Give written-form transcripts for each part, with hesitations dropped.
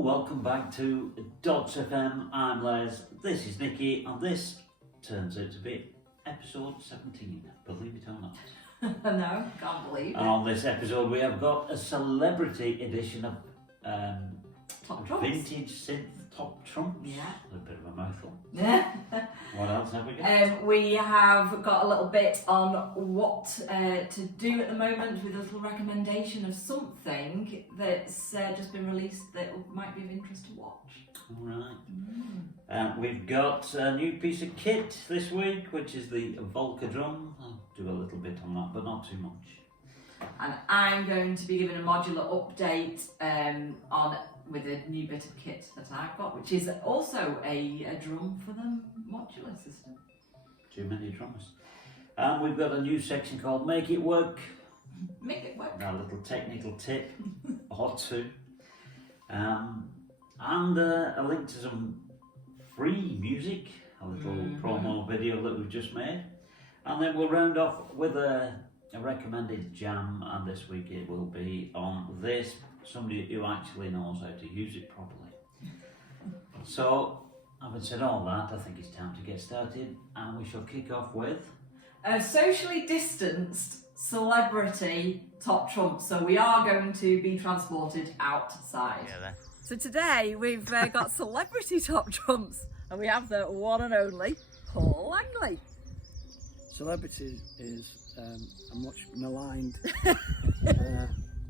welcome back to Dodds FM. I'm Les, this is Nikki, and this turns out to be episode 17, believe it or not. No, can't believe it. And on this episode we have got a celebrity edition of Top trumps. vintage synth top trumps. Yeah. A bit of a mouthful. Yeah. What else have we got? We have got a little bit on what to do at the moment with a little recommendation of something that's just been released that might be of interest to watch. Alright. We've got a new piece of kit this week, which is the Volca drum. I'll do a little bit on that, but not too much. And I'm going to be giving a modular update with a new bit of kit that I've got, which is also a drum for the modular system. Too many drums. And we've got a new section called Make It Work. Make it work. A little technical tip or two. And a link to some free music, a little promo video that we've just made. And then we'll round off with a recommended jam, and this week it will be on this, somebody who actually knows how to use it properly. So, having said all that, I think it's time to get started, and we shall kick off with a socially distanced celebrity top trump. So we are going to be transported outside. So today we've got celebrity top trumps, and we have the one and only Paul Langley. Celebrity is a much maligned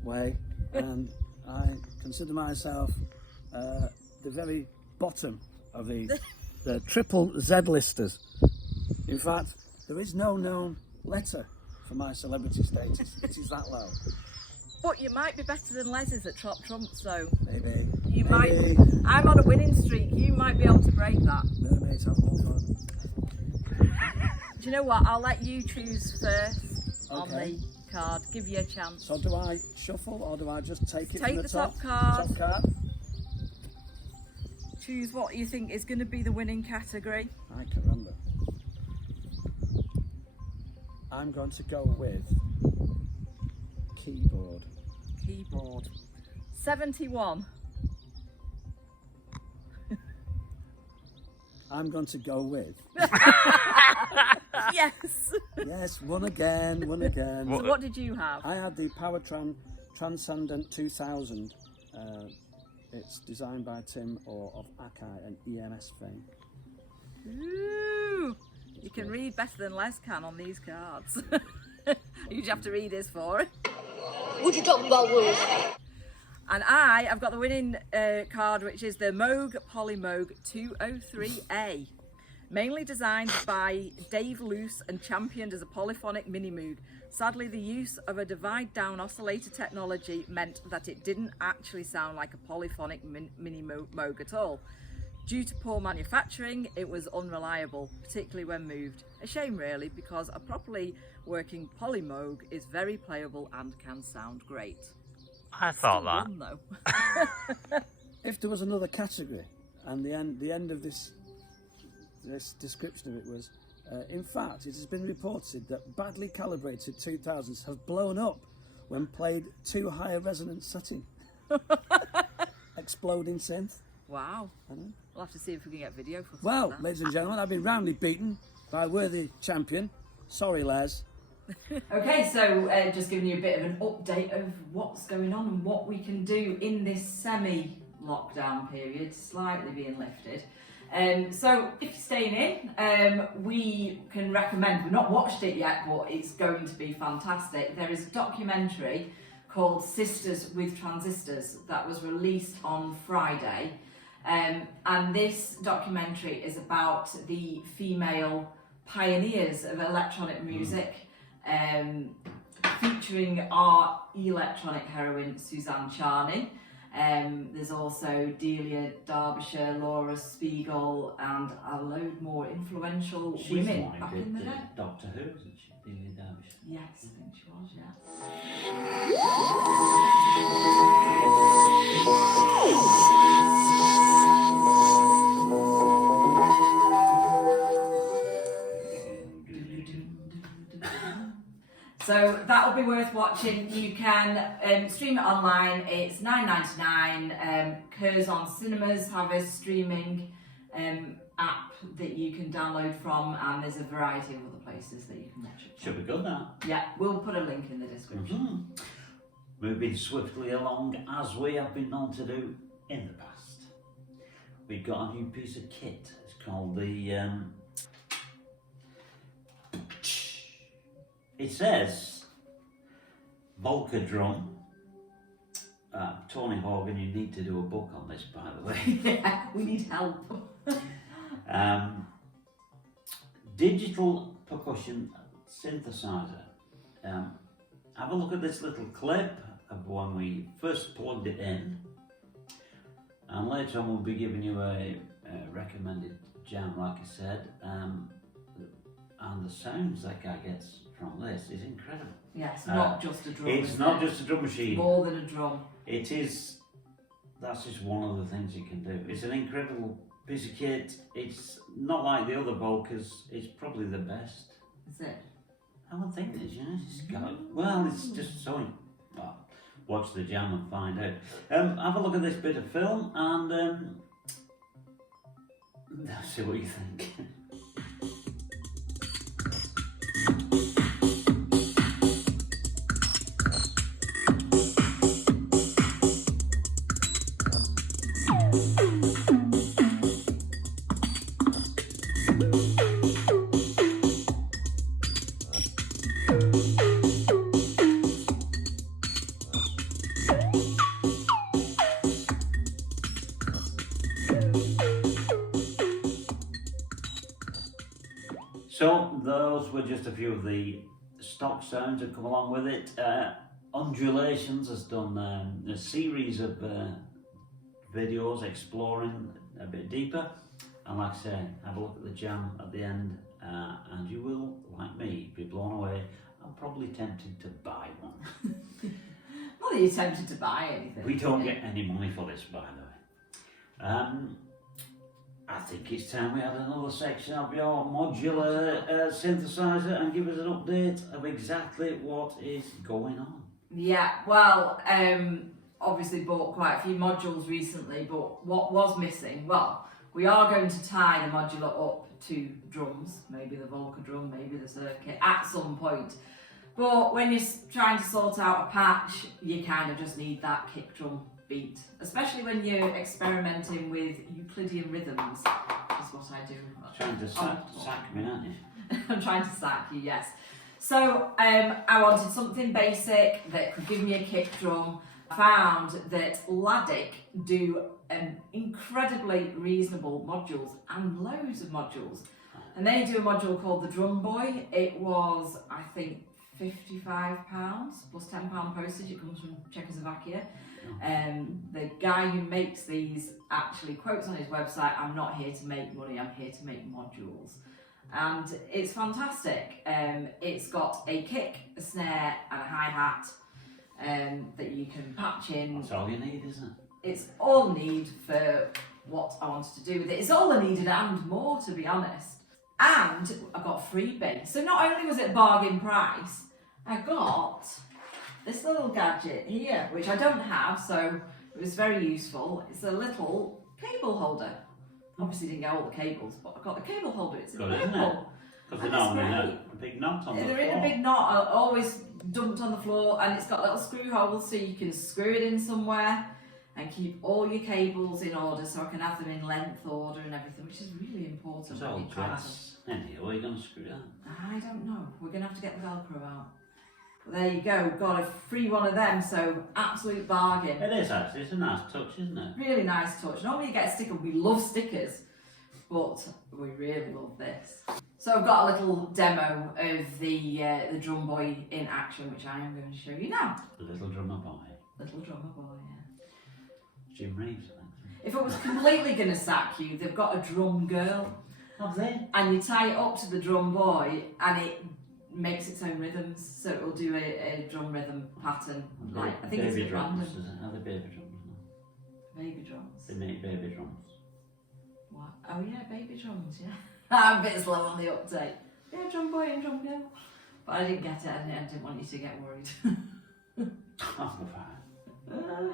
way, and I consider myself the very bottom of the triple Z listers. In fact, there is no known letter for my celebrity status. It is that low. But you might be better than Les's at top trumps, though. Maybe. You might. I'm on a winning streak. You might be able to break that. Mermaids have more fun. Do you know what? I'll let you choose first on the card. Give you a chance. So do I shuffle, or do I just take it Take from the top? top card. Top card. Choose what you think is going to be the winning category. I can remember. I'm going to go with keyboard. Keyboard. 71. I'm going to go with. Yes. Yes, one again. So what did you have? I had the Powertran Transcendent 2000. It's designed by Tim Orr of Akai and EMS fame. Ooh. You can read better than Les can on these cards. You'd have to read his for it. Would you talk about rules? And I've got the winning card, which is the Moog Poly Moog 203A. Mainly designed by Dave Luce and championed as a polyphonic mini Moog. Sadly, the use of a divide-down oscillator technology meant that it didn't actually sound like a polyphonic mini Moog at all. Due to poor manufacturing, it was unreliable, particularly when moved. A shame really, because a properly working Poly Moog is very playable and can sound great. I thought that. Won, though. If there was another category, and the end of this description of it was, in fact, it has been reported that badly calibrated 2000s have blown up when played too high a resonance setting. Exploding synth. Wow. We'll have to see if we can get video footage. Well, of that. ladies and gentlemen, I've been roundly beaten by a worthy champion. Sorry, Les. Okay, so just giving you a bit of an update of what's going on and what we can do in this semi-lockdown period, slightly being lifted. So if you're staying in, we can recommend, we've not watched it yet, but it's going to be fantastic. There is a documentary called Sisters with Transistors that was released on Friday. And this documentary is about the female pioneers of electronic music, featuring our electronic heroine Suzanne Charney. There's also Delia Derbyshire, Laura Spiegel, and a load more influential women back in the day. Doctor Who, isn't she? Delia Derbyshire. Yes, I think she was, yeah. So that'll be worth watching. You can stream it online. It's $9.99. Curzon Cinemas have a streaming app that you can download from, and there's a variety of other places that you can watch it from. Should be good now. Yeah, we'll put a link in the description. Moving swiftly along as we have been known to do in the past. We've got a new piece of kit. It's called the it says Volca drum. Tony Horgan, you need to do a book on this, by the way. Yeah, we need help. Digital percussion synthesizer. Have a look at this little clip of when we first plugged it in, and later on we'll be giving you a recommended jam, like I said, and the sounds that guy gets from this is incredible. Yeah, it's not just a drum. It's not just a drum machine. More than a drum. It is. That's just one of the things you can do. It's an incredible piece of kit. It's not like the other Volcas. It's probably the best. Is it? I would think this, you know. It's got, well, it's just so. Well, watch the jam and find out. Have a look at this bit of film and see what you think. So those were just a few of the stock sounds that come along with it. Undulations has done a series of videos exploring a bit deeper, and like I say, have a look at the jam at the end, and you will, like me, be blown away. I'm probably tempted to buy one. Not that you're tempted to buy anything. We don't get any money for this, by the way. I think it's time we had another section of your modular synthesizer and give us an update of exactly what is going on. Yeah, well, obviously bought quite a few modules recently, but what was missing? Well, we are going to tie the modular up to drums, maybe the Volca drum, maybe the circuit, at some point. But when you're trying to sort out a patch, you kind of just need that kick drum beat, especially when you're experimenting with Euclidean rhythms, which is what I do. Trying to sack me, aren't you? I'm trying to sack you, yes. So I wanted something basic that could give me a kick drum. I found that Laddick do incredibly reasonable modules and loads of modules. And they do a module called the Drum Boy. It was, I think, £55 plus £10 postage. It comes from Czechoslovakia. The guy who makes these actually quotes on his website, "I'm not here to make money, I'm here to make modules." And it's fantastic. It's got a kick, a snare and a hi-hat that you can patch in. That's all you need, isn't it? It's all I need for what I wanted to do with it. It's all I needed and more, to be honest. And I got a freebie. So not only was it bargain price, I got this little gadget here, which I don't have, so it was very useful. It's a little cable holder. Obviously didn't get all the cables, but I got the cable holder. It's Good, isn't it? Because they're normally a big knot on the floor. They're in a big knot, always dumped on the floor, and it's got little screw holes so you can screw it in somewhere and keep all your cables in order, so I can have them in length order and everything, which is really important. It's all glass. Anyway, are you going to screw that? I don't know. We're going to have to get the Velcro out. But there you go. Got a free one of them, so absolute bargain. It is actually. It's a nice touch, isn't it? Really nice touch. Normally you get a sticker. We love stickers, but we really love this. So I've got a little demo of the Drum Boy in action, which I am going to show you now. The little drummer boy. Little drummer boy, yeah. Jim Reeves, I think. If it was completely going to sack you, they've got a drum girl. Have they? And you tie it up to the drum boy, and it makes its own rhythms, so it will do a drum rhythm pattern. Like I think it's a bit random. Are they baby drums? Baby drums. They make baby drums. What? Oh yeah, baby drums. Yeah. I'm a bit slow on the update. Yeah, drum boy and drum girl. But I didn't get it, and I didn't want you to get worried. Oh, fine.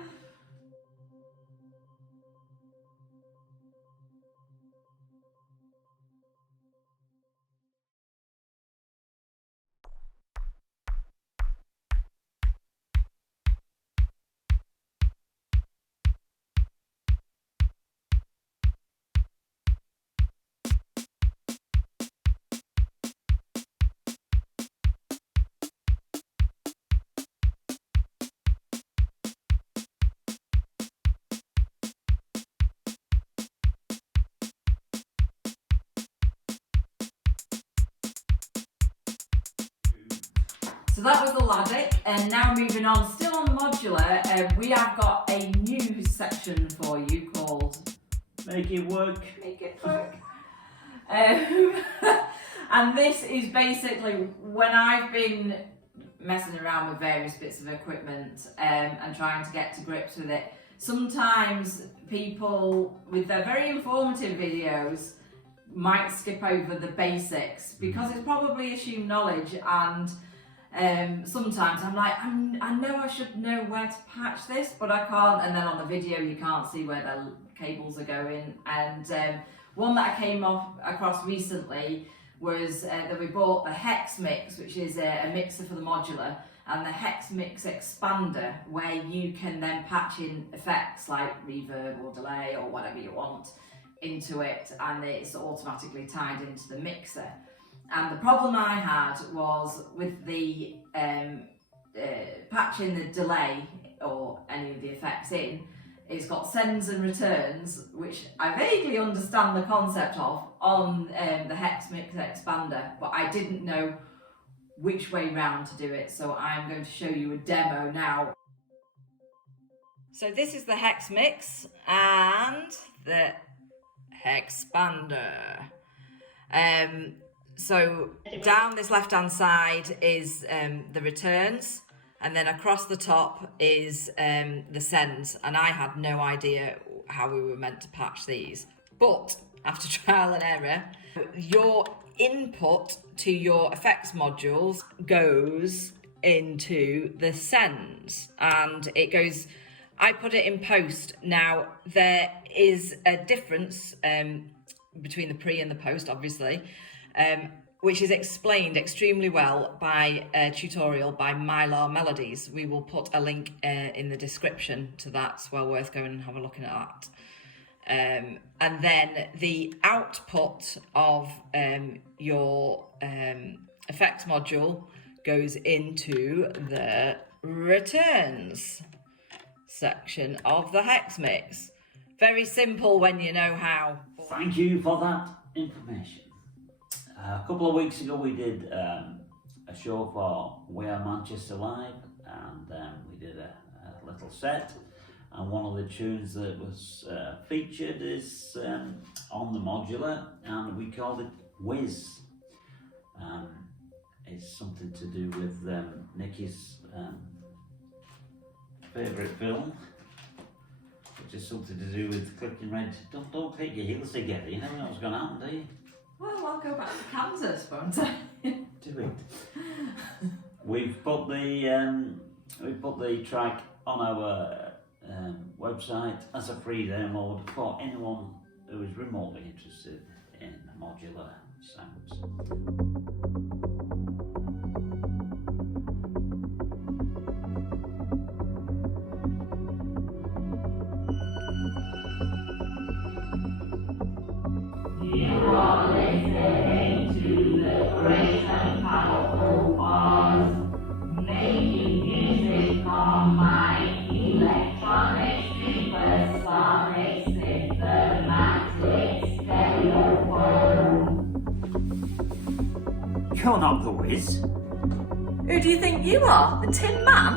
So that was the Laddick, and now moving on, still on the modular, we have got a new section for you called Make it work. Make It Work. And this is basically when I've been messing around with various bits of equipment and trying to get to grips with it. Sometimes people with their very informative videos might skip over the basics because it's probably assumed knowledge, and sometimes I'm like, I know I should know where to patch this, but I can't, and then on the video you can't see where the cables are going. And one that I came across recently was that we bought the Hex Mix, which is a mixer for the modular, and the Hex Mix expander, where you can then patch in effects like reverb or delay or whatever you want into it, and it's automatically tied into the mixer. And the problem I had was with the patching the delay or any of the effects in, it's got sends and returns, which I vaguely understand the concept of on the Hex Mix expander, but I didn't know which way round to do it, so I'm going to show you a demo now. So this is the Hex Mix and the Hexpander. So down this left hand side is the returns, and then across the top is the sends, and I had no idea how we were meant to patch these. But after trial and error, your input to your effects modules goes into the sends, and it goes, I put it in post. Now there is a difference between the pre and the post, obviously, which is explained extremely well by a tutorial by Mylar Melodies. We will put a link in the description to that. It's well worth going and have a look at that. And then the output of your effects module goes into the returns section of the Hex Mix. Very simple when you know how. Thank you for that information. A couple of weeks ago we did a show for We Are Manchester Live, and we did a little set, and one of the tunes that was featured is on the modular, and we called it Whiz. It's something to do with Nicky's favourite film, which is something to do with clicking red. Don't click your heels together, you never know what's going to happen, do you? Well, I'll go back to Kansas, won't I? Do it. We've put the track on our website as a free download for anyone who is remotely interested in modular sounds. You are listening to the great and powerful Oz, making music on my electronic supersonic synthematic stereophone. You're not the Whiz. Who do you think you are? The Tin Man?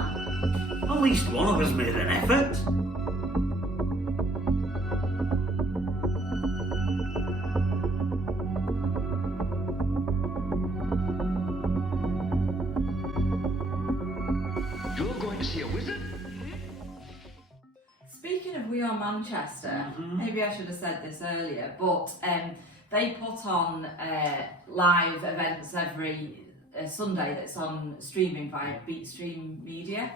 At least one of us made an effort. You're going to see a wizard? Speaking of We Are Manchester, maybe I should have said this earlier, but they put on live events every Sunday that's on streaming via BeatStream Media.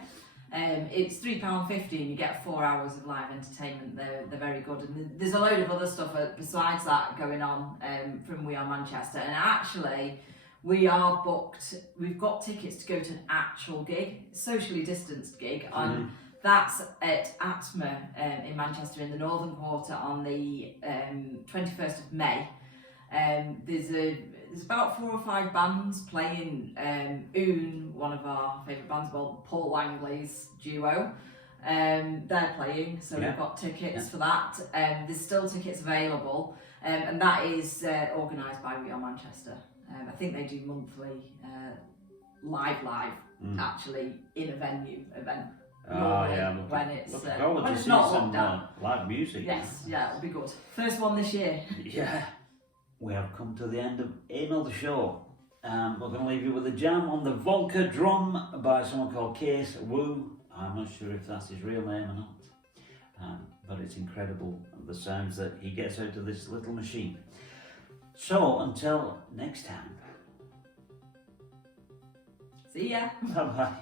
It's £3.50 and you get 4 hours of live entertainment. They're very good, and there's a load of other stuff besides that going on from We Are Manchester. And actually, we are booked. We've got tickets to go to an actual gig, socially distanced gig on. That's at Atma in Manchester in the Northern Quarter on the 21st of May. There's about 4 or 5 bands playing. Oon, one of our favourite bands, well, Paul Langley's duo, they're playing, so we've got tickets for that. There's still tickets available, and that is organised by We Are Manchester. I think they do monthly live, actually in a venue event. When it's not locked down. Live music. Yes, yeah, it'll be good. First one this year. Yeah. We have come to the end of another show. We're going to leave you with a jam on the Volca drum by someone called Case Wu. I'm not sure if that's his real name or not, but it's incredible the sounds that he gets out of this little machine. So until next time. See ya. Bye bye.